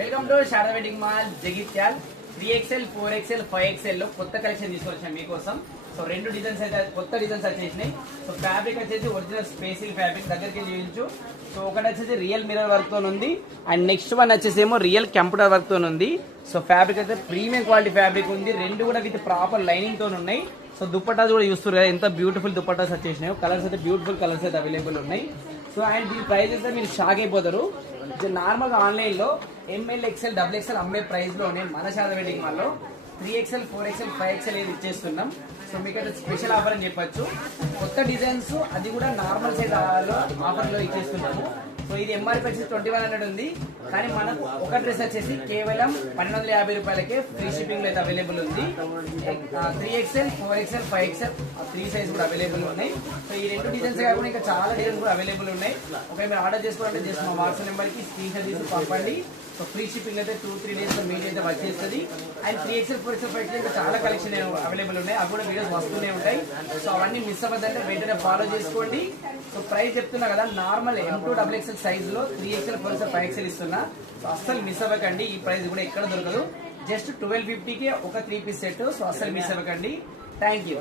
Welcome to Sharada wedding mall Jagtial. 3XL 4XL 5XL లో కొత్త collection తీసుకొచ్చాం మీకోసం. సో రెండు డిజైన్స్ అయితే కొత్త డిజైన్స్ వచ్చేసినాయి. సో ఫ్యాబ్రిక్ వచ్చేసి ఒరిజినల్ స్పేసిల్ ఫ్యాబ్రిక్ దగ్గరికి చూపించు. సో ఒకటి వచ్చేసి రియల్ మిర్రర్ వర్క్ తో ఉంది అండ్ నెక్స్ట్ వన్ వచ్చేసి ఏమో రియల్ కంప్యూటర్ వర్క్ తో ఉంది. సో ఫ్యాబ్రిక్ అయితే ప్రీమియం క్వాలిటీ ఫ్యాబ్రిక్ ఉంది. రెండు కూడా విత్ ప్రాపర్ లైనింగ్ తో ఉన్నాయి. సో దుప్పటాస్ కూడా చూస్తారు కదా ఎంత బ్యూటిఫుల్ దుప్పటాస్ వచ్చేసినాయి. కలర్స్ అయితే బ్యూటిఫుల్ కలర్స్ అయితే అవైలబుల్ ఉన్నాయి. సో అండ్ దీని ప్రైస్ అయితే మీరు షాక్ అయిపోతారు. నార్మల్ గా ఆన్లైన్ లో ML XL XXL అమ్మే ప్రైస్ లోనే మన శారదా వెడ్డింగ్ మాల్ లో 3XL 4XL 5XL ఏది ఇచ్చేస్తున్నాం. సో మీకు అయితే స్పెషల్ ఆఫర్ అని చెప్పొచ్చు. కొత్త డిజైన్స్ అది కూడా నార్మల్ సైజ్ ఆఫర్ లో ఇచ్చేస్తున్నాము. సో ఇది MRP వచ్చేసి 2100 ఉంది. కానీ మనకు ఒక డ్రెస్ వచ్చేసి కేవలం 1250 రూపాయలకే ఫ్రీ షిప్పింగ్ లో అయితే అవైలబుల్ ఉంది. 3XL 4XL 5XL 3 సైజ్ కూడా అవైలబుల్ ఉన్నాయి. సో ఈ రెండు డిజైన్స్ కాకుండా ఇంకా చాలా డిజైన్స్ కూడా అవైలబుల్ ఉన్నాయి. ఒకవేళ మీరు ఆర్డర్ చేసుకోవాలంటే జస్ట్ మా వాట్సాప్ నెంబర్ కి స్క్రీన్ షాట్ తీసి పంపండి. సో ఫ్రీ షిప్పింగ్ అయితే 2-3 డేస్ లో మీట్ అయితే వచ్చేస్తుంది. అండ్ 3XL 4XL 5XL ఇంకా చాలా కలెక్షన్ అవైలబుల్ ఉన్నాయి. అవి కూడా వీడియోస్ వస్తూనే ఉంటాయి. సో అవన్నీ మిస్ అవ్వద్దంటే వెంటనే ఫాలో చేసుకోండి. సో ప్రైస్ చెప్తున్నా కదా, నార్మల్ M2 XXL సైజ్ లో 3XL 4XL 5XL ఇస్తున్నా. సో అస్సలు మిస్ అవ్వకండి. ఈ ప్రైస్ కూడా ఎక్కడ దొరకదు. జస్ట్ 1250కి ఒక 3 పీస్ సెట్. సో అస్సలు మిస్ అవ్వకండి. Thank you.